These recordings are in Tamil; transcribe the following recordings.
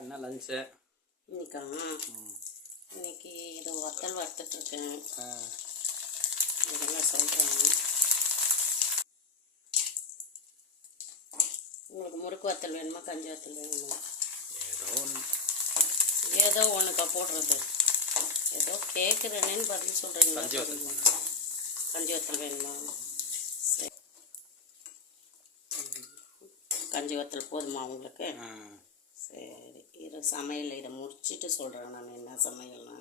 என்ன லஞ்சு இன்னைக்கா? இன்னைக்கு இது வத்தல் வறுத்துட்ருக்கேன். இதெல்லாம் சொல்கிறேன். உங்களுக்கு முறுக்கு வத்தல் வேணுமா, கஞ்சி வத்தல் வேணுமா? ஏதோ ஒன்றுக்கா போடுறது. ஏதோ கேட்குறேன்னு பதில் சொல்கிறீங்களா? கஞ்சி வத்தல் வேணுமா? சரி, கஞ்சி வத்தல் போதுமா உங்களுக்கு? சரி, இரு சமையல் இதை முடிச்சுட்டு சொல்கிறேன் நான் என்ன சமையல்னா.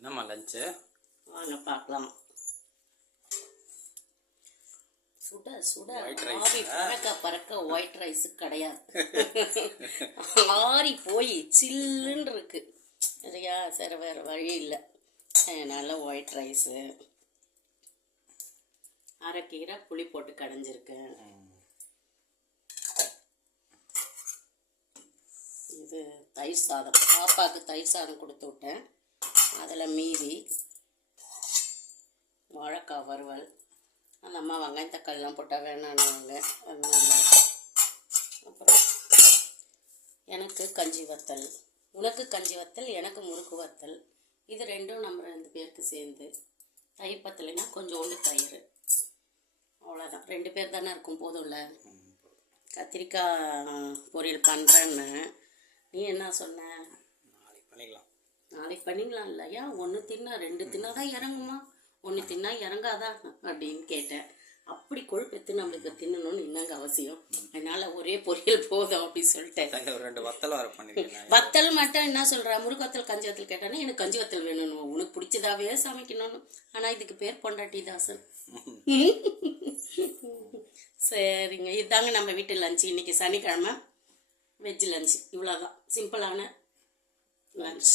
என்னம்மா லஞ்சு? வாங்க பார்க்கலாம். சுட சுட ஆவி பறக்க பறக்க ஒயிட் ரைஸு கிடையாது, ஆறி போய் சில்லுன்னு இருக்கு சரியா. சரி, வேறு வழி இல்லை, அதனால் ஒயிட் ரைஸு. அரைக்கீரை புளி போட்டு கடைஞ்சிருக்கேன். இது தயிர் சாதம், பாப்பாவுக்கு தயிர் சாதம் கொடுத்து விட்டேன். அதில் மீதி வாழைக்காய் வறுவல். அந்த அம்மா வெங்காயம் தக்காளிலாம் போட்டால் வேணான்னுவாங்க, அதனால. அப்புறம் எனக்கு கஞ்சி வத்தல், உனக்கு கஞ்சி வத்தல், எனக்கு முறுக்கு வத்தல். இது ரெண்டும் நம்ம 2 பேருக்கு சேர்ந்து. தயிர் பத்தலைன்னா கொஞ்சோண்டு தயிர், அவ்வளோதான். 2 பேர் தானே இருக்கும், போதும்ல. கத்திரிக்காய் பொரியல் பண்ணுறேன்னு நீ என்ன சொன்ன? நாளைக்கு பண்ணிக்கலாம் இல்லையா? 1 தின்னா 2 தின்னா தான் இறங்குமா, 1 தின்னா இறங்காதா அப்படின்னு கேட்டேன். அப்படி கொழுப்பெத்து நம்மளுக்கு தின்னணும்னு என்னங்க அவசியம்? அதனால ஒரே பொரியல் போதும் அப்படின்னு சொல்லிட்டேன். 2 வத்தல் வர பண்ணிருக்கேன். வத்தல் மட்டும் என்ன சொல்கிறா, முறுக்கு வத்தல் கஞ்சி வத்தல் கேட்டானே எனக்கு கஞ்சி வத்தல் வேணும், உனக்கு பிடிச்சதாவே சமைக்கணும்னு. ஆனால் இதுக்கு பேர் பொண்டாட்டி தாசன். சரிங்க, இதுதாங்க நம்ம வீட்டு லஞ்சு. இன்னைக்கு சனிக்கிழமை வெஜ் லஞ்சு. இவ்வளோதான், சிம்பிளான லஞ்ச்.